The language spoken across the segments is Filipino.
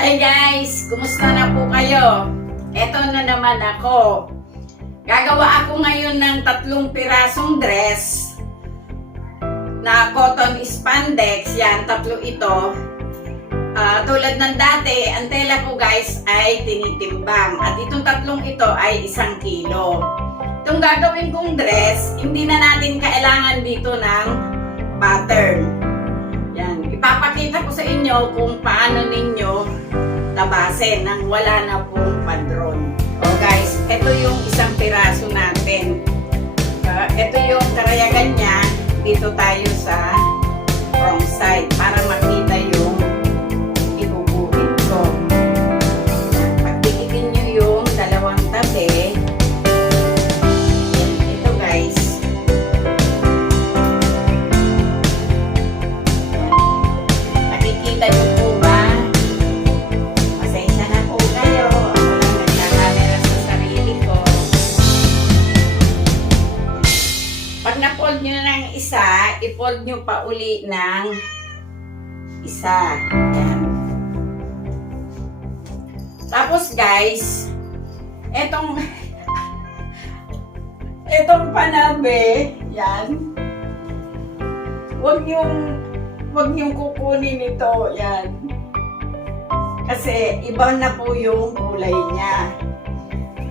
Hi guys! Kumusta na po kayo? Eto na naman ako. Gagawa ako ngayon ng 3 pirasong dress na cotton spandex. Yan, 3 ito. Tulad ng dati, ang tela ko guys ay tinitimbang. At itong 3 ito ay 1 kilo. Itong gagawin kong dress, hindi na natin kailangan dito ng pattern. Yan, ipapakita ko sa inyo kung paano ninyo tabasin nang wala na pong padron. O guys, ito yung 1 piraso natin. Ito yung karayagan niya. Dito tayo sa wrong side para makita yung ibubuhin ko. Pagdikitin nyo yung dalawang tabi. Ito guys. Nakikita nyo po ba? Pasensya na po kayo. Ako lang nagkakamera sa sarili ko. Pag na-fold nyo ng isa, i-fold nyo pa uli ng isa. Yan. Tapos guys, etong panabe, yan. Huwag niyong kukunin ito, yan. Kasi iba na po yung kulay niya.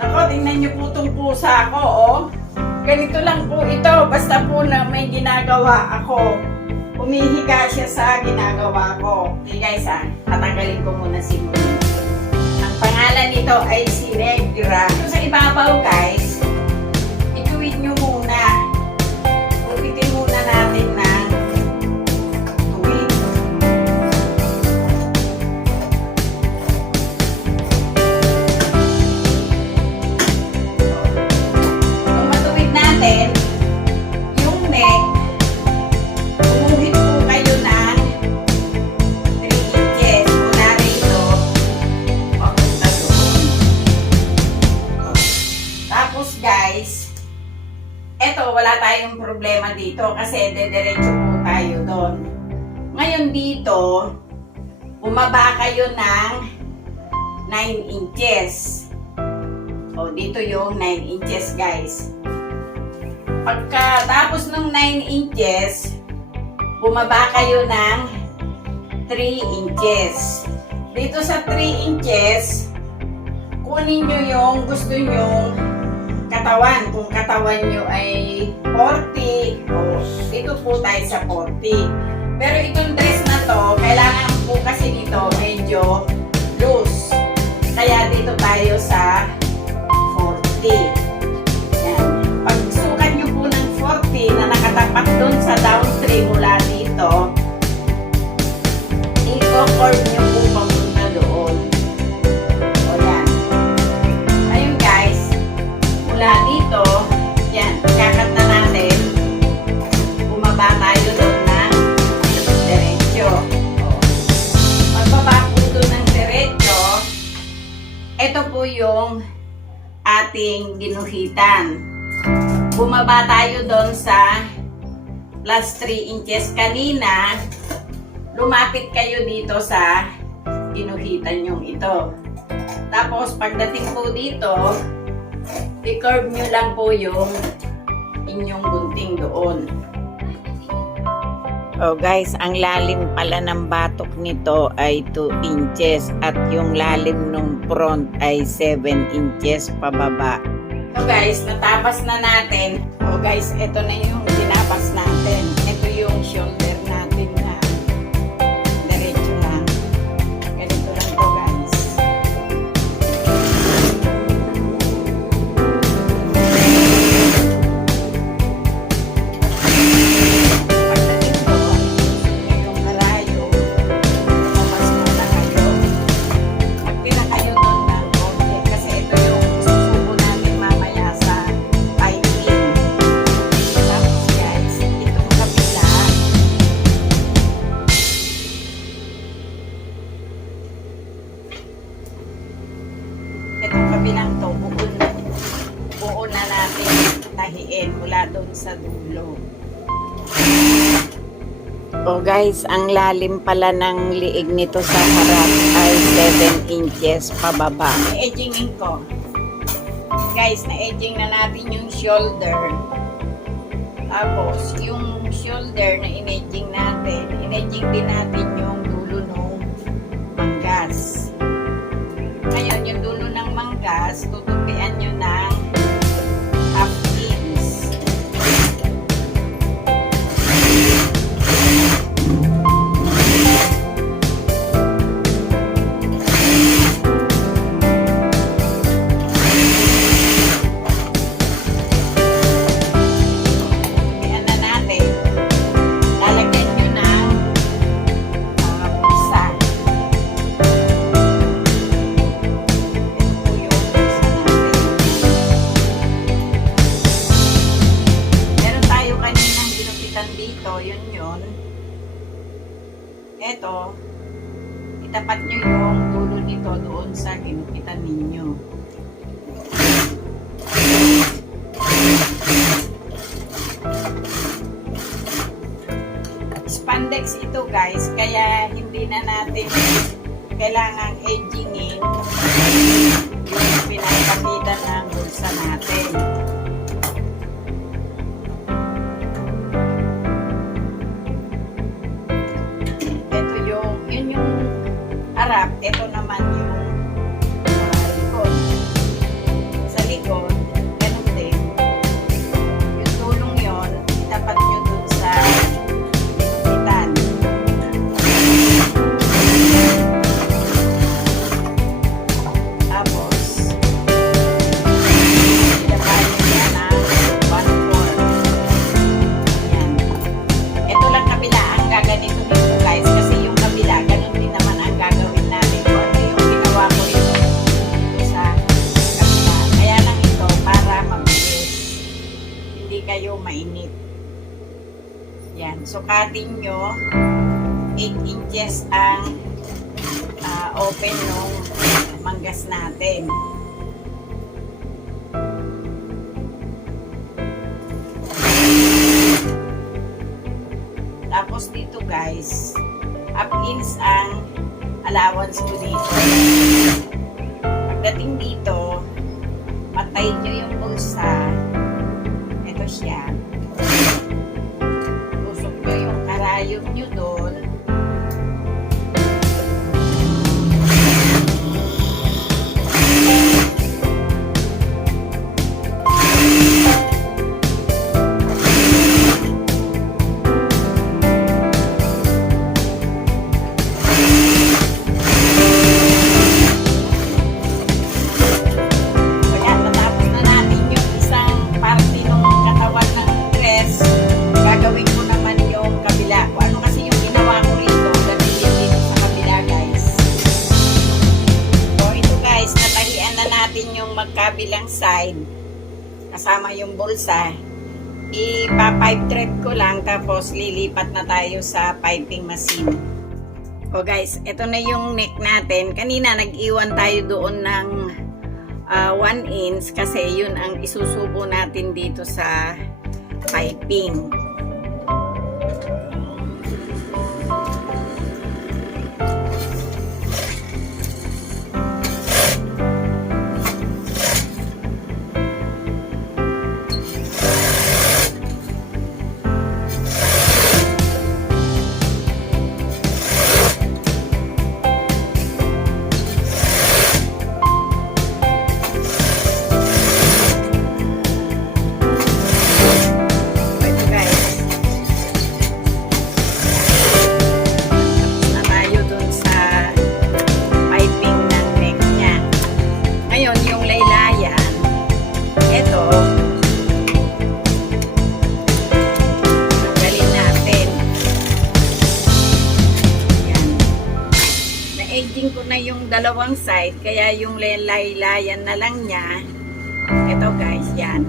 Nako, tingnan niyo po itong pusa ko, oh. Ganito lang po ito, basta po na may ginagawa ako. Humihiga siya sa ginagawa ko. Okay guys tatanggalin ko muna si Moon. Ang pangalan nito ay si Negra. So, sa ibabaw guys, ituwid nyo muna. Ulitin muna natin ng tuwid. Kung matuwid natin, yung neck, umuhit po kayo ng 3 inches. Kunwari ito, papunta doon. Tapos guys, eto wala tayong problema dito kasi dediretso po tayo doon. Ngayon dito, bumaba kayo ng 9 inches. O, dito yung 9 inches guys. Pagkatapos ng 9 inches, bumaba kayo ng 3 inches. Dito sa 3 inches, kunin nyo yung gusto nyong katawan. Kung katawan nyo ay 40, o dito po tayo sa 40. Pero itong dress na to, kailangan po kasi nito medyo loose. Kaya dito tayo sa 40. Yan. Pag sukat nyo po ng 40 na nakatapat dun sa down 3 mula dito, i-curve nyo po pamunta doon. O yan. Ayun guys, mula dito, yan, kakat na natin, bumaba tayo doon ng diretso. Magbaba po doon ng diretso, ito po yung ating ginuhitan. Bumaba tayo doon sa plus 3 inches kanina, lumapit kayo dito sa ginuhitan yung ito. Tapos pagdating po dito, i-curve nyo lang po yung inyong gunting doon. Oh guys, ang lalim pala ng batok nito ay 2 inches at yung lalim ng front ay 7 inches pababa. So guys, natabas na natin. Oh guys, ito na yung tinabas natin. Ito yung shoulder natin na diretso lang. Ganito lang po guys. Pagdating doon, yung karayo, lumabas muna kayo. Magpila kayo doon ng konti kasi ito yung susubo natin mamaya sa piping. Tapos guys, Oh guys, ang lalim pala ng liig nito sa harap ay 7 inches pababa. Na-edgingin ko. Guys, na-edging na natin yung shoulder. Tapos, yung shoulder na in-edging natin, in-edging din natin yung dulo ng manggas. Ngayon, yung dulo ng manggas, tutupian nyo ng half inch. Ito, itapat nyo yung dulo nito doon sa ginupitan ninyo. Spandex ito guys, kaya hindi na natin kailangang edgingin yung pinagkapitan ng bulsa natin. Harap, ito naman yung likod. Sa likod, ganun din. Yung tulong yon, itapat nyo dun sa pitan. Tapos, itapat nyo yan ng 1/4. Yan. Ito lang kabila ang gaganito dito guys, kasi yung kabila, ganun din naman ang gagawin natin. Kung ano yung ginawa ko ito sa kabila. Kaya lang ito para mabilis. Hindi kayo mainit. Yan. Sukatin nyo. 8 inches ang open ng manggas natin. Tapos dito guys, half inch ang allowance ko dito. Pagdating dito, matay nyo yung bulsa. Ito siya. Tusok nyo yung karayom nyo doon. Magkabilang side kasama yung bulsa, ipa-pipe thread ko lang tapos lilipat na tayo sa piping machine. O guys, ito na yung neck natin. Kanina nag-iwan tayo doon ng 1 inch kasi yun ang isusubo natin dito sa piping. Edging ko na yung dalawang side, kaya yung laylayan na lang niya. Ito guys, yan.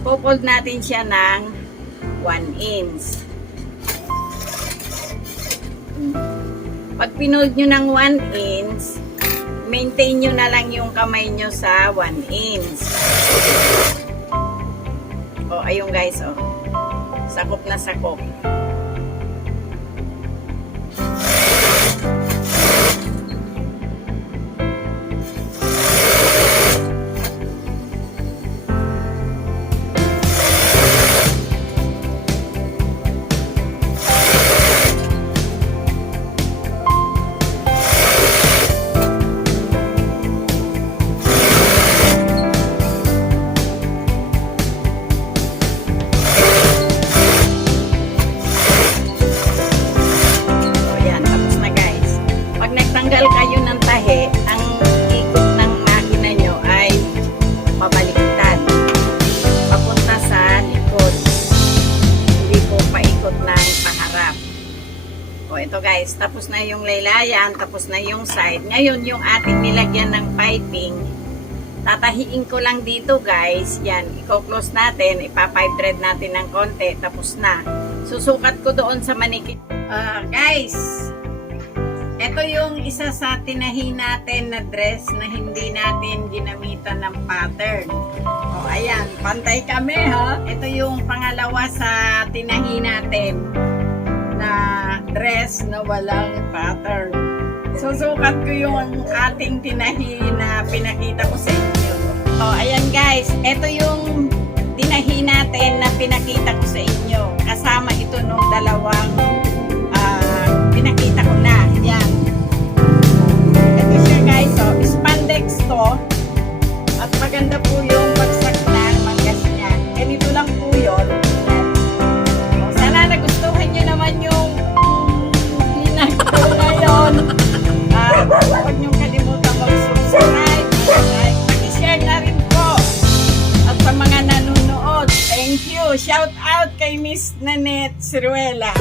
Pupold natin siya ng 1 inch. Pag pinold nyo ng 1 inch, maintain nyo na lang yung kamay nyo sa 1 inch. O, ayun guys, o. Sakop na sakop. ito guys, tapos na yung laylayan, tapos na yung side. Ngayon, yung ating nilagyan ng piping, tatahiin ko lang dito guys. Yan, i-close natin, ipa-pipe thread natin ng konti, tapos na. Susukat ko doon sa manikit. Guys, ito yung isa sa tinahi natin na dress na hindi natin ginamitan ng pattern. O, ayan, pantay kami ha. Ito yung pangalawa sa tinahi natin na dress na walang pattern. Susukat ko yung ating tinahi na pinakita ko sa inyo. O, ayan guys, ito yung tinahi natin na pinakita ko sa inyo. Kasama ito nung dalawang pinakita ko na. Yan. Ito siya guys, so spandex to. At maganda po yung bagsak na manggas niya. Ganito lang po yun. So, sana nagustuhan nyo naman yung pinakita ko ngayon. Huwag nyo kalimutan mag-subscribe, like, mag-share na rin po. At sa mga nanonood, thank you. Shout out kay Miss Nanette Ciruela.